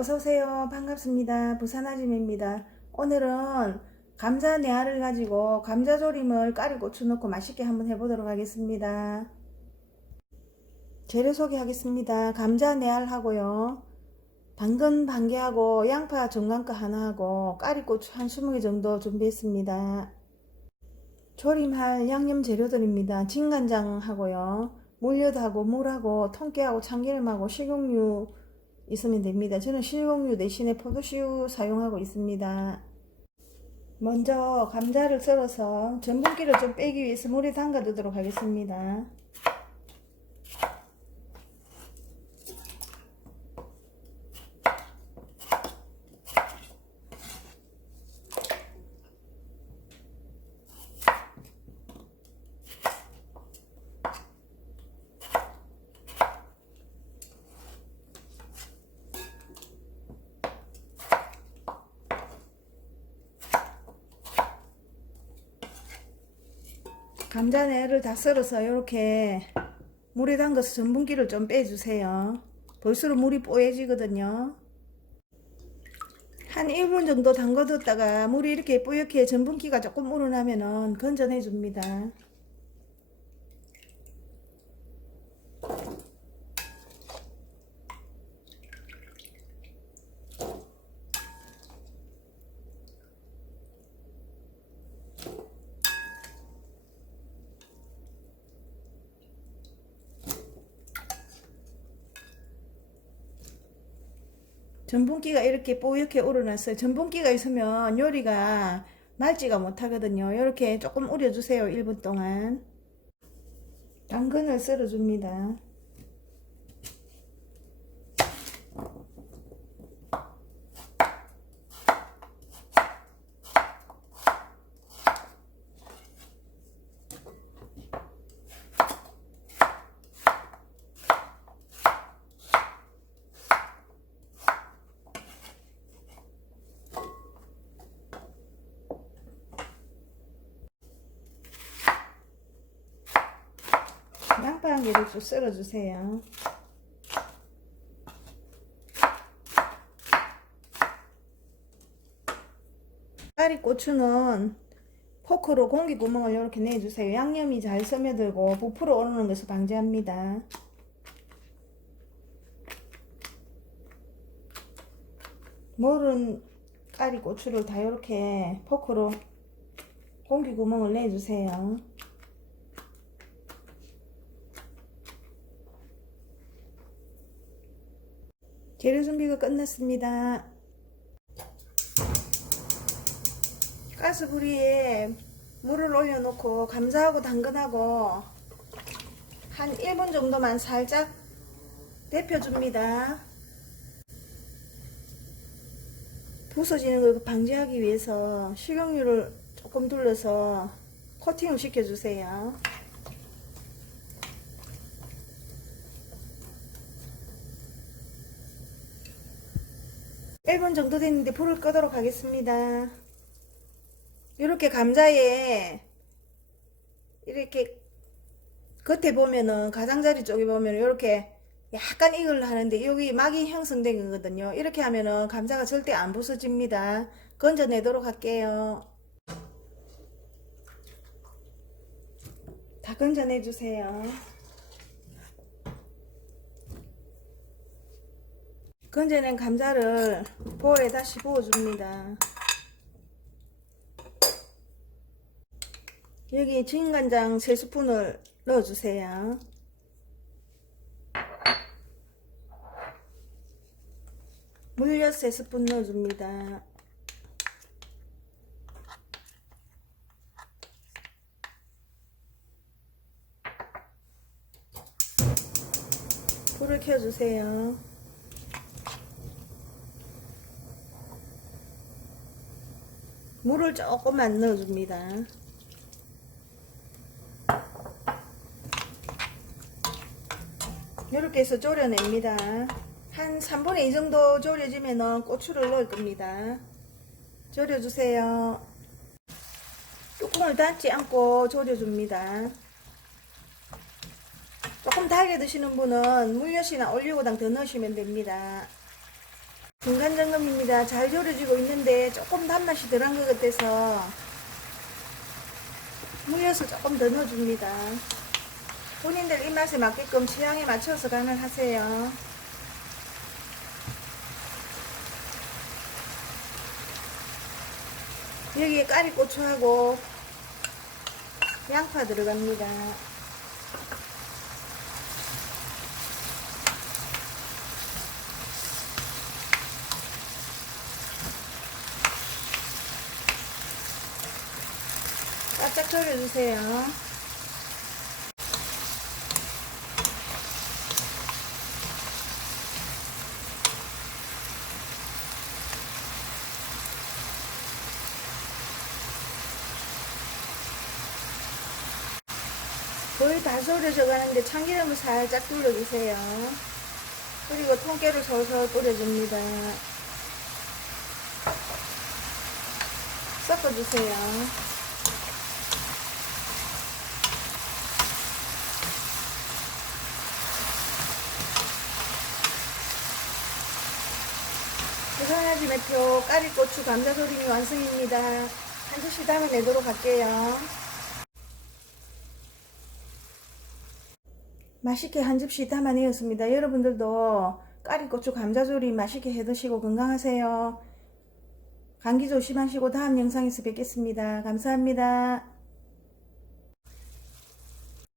어서오세요. 반갑습니다. 부산 아줌입니다. 오늘은 감자 내알을 가지고 감자조림을 까리 고추 넣고 맛있게 한번 해보도록 하겠습니다. 재료 소개하겠습니다. 감자 내알 하고요. 당근 반 개하고 양파 정간거 하나 하고 까리고추 한 20개 정도 준비했습니다. 조림할 양념 재료들입니다. 진간장 하고요. 물엿하고 물하고 통깨하고 참기름하고 식용유 있으면 됩니다. 저는 식용유 대신에 포도씨유 사용하고 있습니다. 먼저 감자를 썰어서 전분기를 좀 빼기 위해서 물에 담가 두도록 하겠습니다. 감자내를 다 썰어서 이렇게 물에 담가서 전분기를 좀 빼주세요. 볼수록 물이 뽀얘지거든요. 한 1분 정도 담궈뒀다가 물이 이렇게 뿌옇게 전분기가 조금 우러나면은 건져내 줍니다. 전분기가 이렇게 뽀얗게 우러났어요. 전분기가 있으면 요리가 말지가 못하거든요. 이렇게 조금 우려주세요. 1분 동안. 당근을 썰어줍니다. 양 파한 개를 좀 썰어주세요. 까리 고추는 포크로 공기 구멍을 이렇게 내주세요. 양념이 잘 스며들고 부풀어 오르는 것을 방지합니다. 모른 까리 고추를 다 이렇게 포크로 공기 구멍을 내주세요. 재료 준비가 끝났습니다. 가스불위에 물을 올려놓고 감자하고 당근하고 한 1분 정도만 살짝 데펴줍니다. 부서지는 걸 방지하기 위해서 식용유를 조금 둘러서 코팅을 시켜주세요. 1분 정도 됐는데 불을 끄도록 하겠습니다. 이렇게 감자에 이렇게 겉에 보면은 가장자리 쪽에 보면 이렇게 약간 익을 하는데 여기 막이 형성된 거거든요. 이렇게 하면은 감자가 절대 안 부서집니다. 건져내도록 할게요. 다 건져내 주세요. 건져낸 감자를 볼에 다시 부어줍니다. 여기 진간장 3스푼을 넣어주세요. 물엿 3스푼 넣어줍니다. 불을 켜주세요. 물을 조금만 넣어줍니다. 이렇게 해서 졸여냅니다. 한 3분의 2 정도 졸여지면 고추를 넣을 겁니다. 졸여주세요. 뚜껑을 닫지 않고 졸여줍니다. 조금 달게 드시는 분은 물엿이나 올리고당 더 넣으시면 됩니다. 중간 점검입니다. 잘 졸여지고 있는데 조금 단맛이 덜한 것 같아서 물엿을 조금 더 넣어줍니다. 본인들 입맛에 맞게끔 취향에 맞춰서 간을 하세요. 여기에 까리 고추하고 양파 들어갑니다. 바짝 졸여주세요. 거의 다 졸여져 가는데 참기름을 살짝 둘러주세요. 그리고 통깨를 솔솔 뿌려줍니다. 섞어주세요. 부산아지 매표 까리고추 감자조림이 완성입니다. 한 접시 담아 내도록 할게요. 맛있게 한 접시 담아내었습니다. 여러분들도 까리고추 감자조림 맛있게 해드시고 건강하세요. 감기 조심하시고 다음 영상에서 뵙겠습니다. 감사합니다.